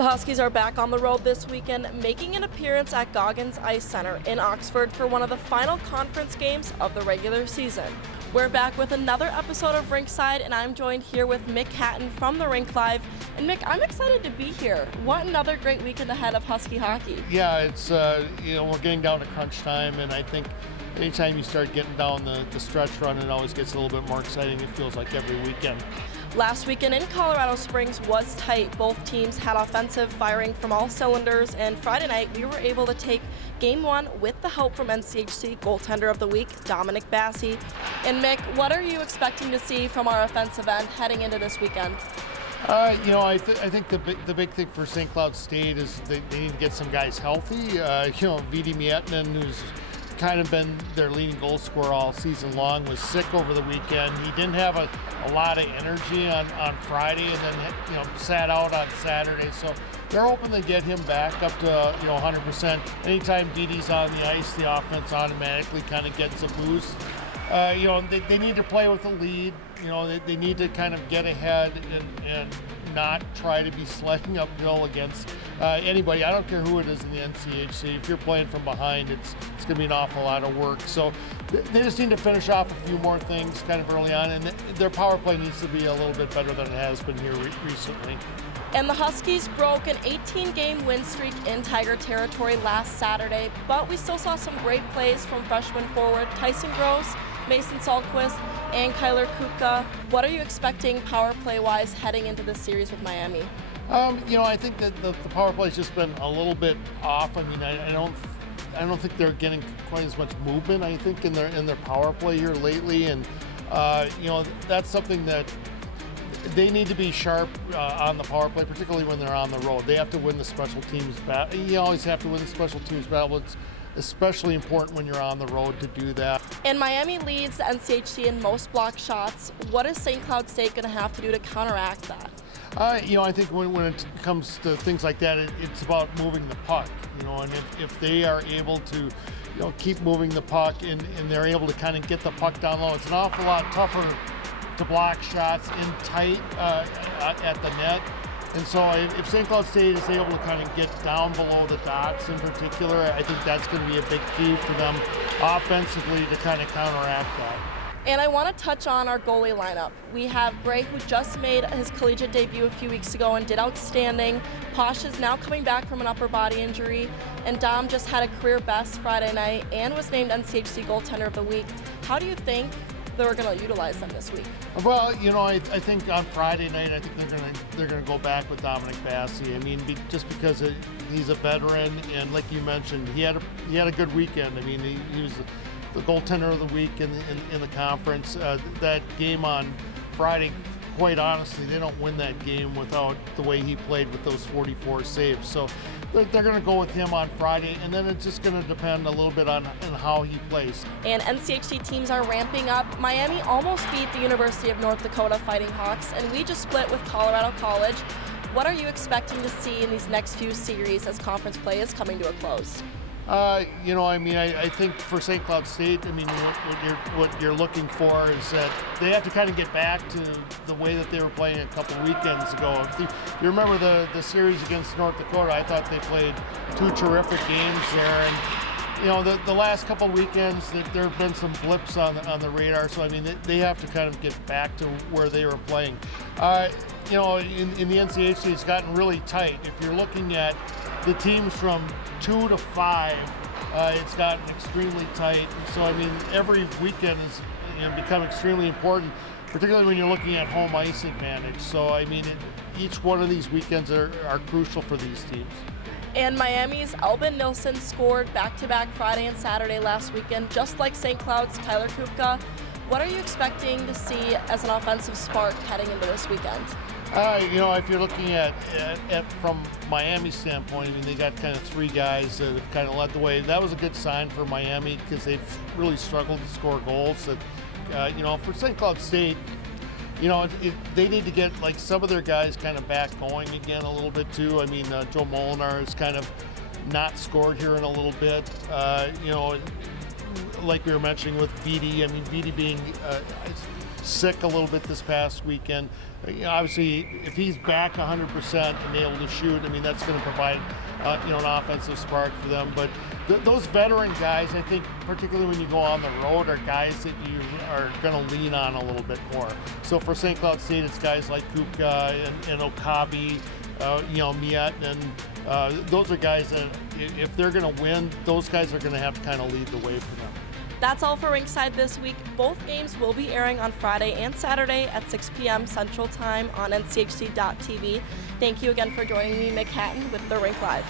The Huskies are back on the road this weekend, making an appearance at Goggins Ice Center in Oxford for one of the final conference games of the regular season. We're back with another episode of Rinkside, and I'm joined here with Mick Hatton from the Rink Live. And Mick, I'm excited to be here. What another great weekend ahead of Husky hockey. Yeah, it's we're getting down to crunch time, and I think anytime you start getting down the stretch run, it always gets a little bit more exciting. It feels like every weekend. Last weekend in Colorado Springs was tight. Both teams had offensive firing from all cylinders, and Friday night we were able to take Game 1 with the help from NCHC Goaltender of the Week, Dominic Bassi. And Mick, what are you expecting to see from our offensive end heading into this weekend? I think the big thing for St. Cloud State is they need to get some guys healthy. Vidi Miettinen, who's kind of been their leading goal scorer all season long, was sick over the weekend. He didn't have a lot of energy on Friday, and then sat out on Saturday. So they're hoping to get him back up to 100%. Anytime Didi's on the ice, the offense automatically kind of gets a boost. They need to play with the lead. They need to kind of get ahead and not try to be sledding uphill against anybody. I don't care who it is in the NCHC. If you're playing from behind, it's going to be an awful lot of work. So they just need to finish off a few more things kind of early on, and their power play needs to be a little bit better than it has been here recently. And the Huskies broke an 18-game win streak in Tiger territory last Saturday, but we still saw some great plays from freshman forward Tyson Gross, Mason Saltquist, and Kyler Kupka. What are you expecting power play-wise heading into this series with Miami? I think that the power play's just been a little bit off. I mean, I don't think they're getting quite as much movement, I think, in their power play here lately, and that's something that they need to be sharp on the power play, particularly when they're on the road. They have to win the special teams battle. You always have to win the special teams battle. It's especially important when you're on the road to do that. And Miami leads the NCHC in most blocked shots. What is St. Cloud State going to have to do to counteract that? I think when it comes to things like that, it's about moving the puck. And if they are able to keep moving the puck and they're able to kind of get the puck down low, it's an awful lot tougher to block shots in tight at the net. And so if St. Cloud State is able to kind of get down below the dots in particular, I think that's going to be a big key for them offensively to kind of counteract that. And I want to touch on our goalie lineup. We have Gray, who just made his collegiate debut a few weeks ago and did outstanding. Posh is now coming back from an upper body injury. And Dom just had a career best Friday night and was named NCHC Goaltender of the Week. How do you think they're going to utilize them this week? Well, I think on Friday night, I think they're going to go back with Dominic Bassi. I mean, just because he's a veteran, and like you mentioned, he had a good weekend. I mean, he was the goaltender of the week in the conference. That game on Friday, quite honestly, they don't win that game without the way he played with those 44 saves. So they're going to go with him on Friday, and then it's just going to depend a little bit on how he plays. And NCHC teams are ramping up. Miami almost beat the University of North Dakota Fighting Hawks, and we just split with Colorado College. What are you expecting to see in these next few series as conference play is coming to a close? I think for St. Cloud State, what you're looking for is that they have to kind of get back to the way that they were playing a couple of weekends ago. If you remember the series against North Dakota, I thought they played two terrific games there. And the last couple of weekends, there have been some blips on the radar. So I mean, they have to kind of get back to where they were playing. In the NCHC, it's gotten really tight. If you're looking at the teams from 2 to 5, it's gotten extremely tight. And so I mean, every weekend has become extremely important, particularly when you're looking at home ice advantage. So I mean, each one of these weekends are crucial for these teams. And Miami's Albin Nilsson scored back-to-back Friday and Saturday last weekend, just like St. Cloud's Kyler Kupka. What are you expecting to see as an offensive spark heading into this weekend? If you're looking at from Miami's standpoint, I mean, they got kind of three guys that have kind of led the way. That was a good sign for Miami because they've really struggled to score goals. That, for St. Cloud State, they need to get like some of their guys kind of back going again a little bit too. I mean, Joe Molinar has kind of not scored here in a little bit. Like we were mentioning with Vidi, I mean, Vidi being sick a little bit this past weekend. Obviously, if he's back 100% and able to shoot, I mean, that's going to provide an offensive spark for them. But those veteran guys, I think, particularly when you go on the road, are guys that you are going to lean on a little bit more. So for St. Cloud State, it's guys like Kupka and Okabe, Miet, and those are guys that if they're going to win, those guys are going to have to kind of lead the way for them. That's all for Rinkside this week. Both games will be airing on Friday and Saturday at 6 p.m. Central Time on NCHC.TV. Thank you again for joining me, Mick Hatton, with the Rink Live.